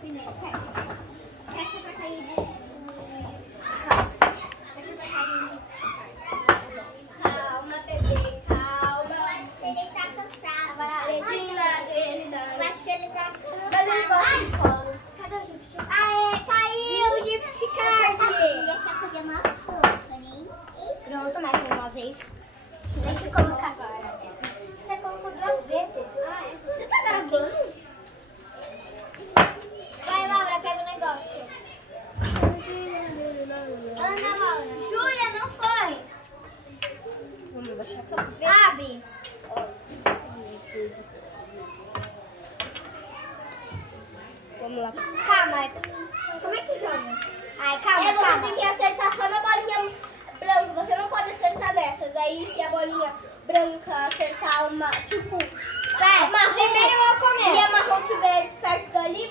Fecha pra cair de... Calma, bebê, calma. Ele tá cansado. Mas ele tá... Mas ele gosta de colo. Cadê o Gypsy? Aê, caiu o Gypsy Card. Ele quer fazer uma fofa, hein? Pronto, mais uma vez. Deixa eu colocar agora. Você colocou 2 vezes. Você tá gravando? Vai, Laura, pega o negócio. Ana, Laura. Júlia, não foi. Vamos baixar só. Abre. Vamos lá. Calma. Como é que joga? Ai, calma, calma. Você tem que acertar só na bolinha branca. Você não pode acertar nessas. Aí, se a bolinha branca acertar uma, tipo... primeiro eu começo. E a marrom tiver perto dali,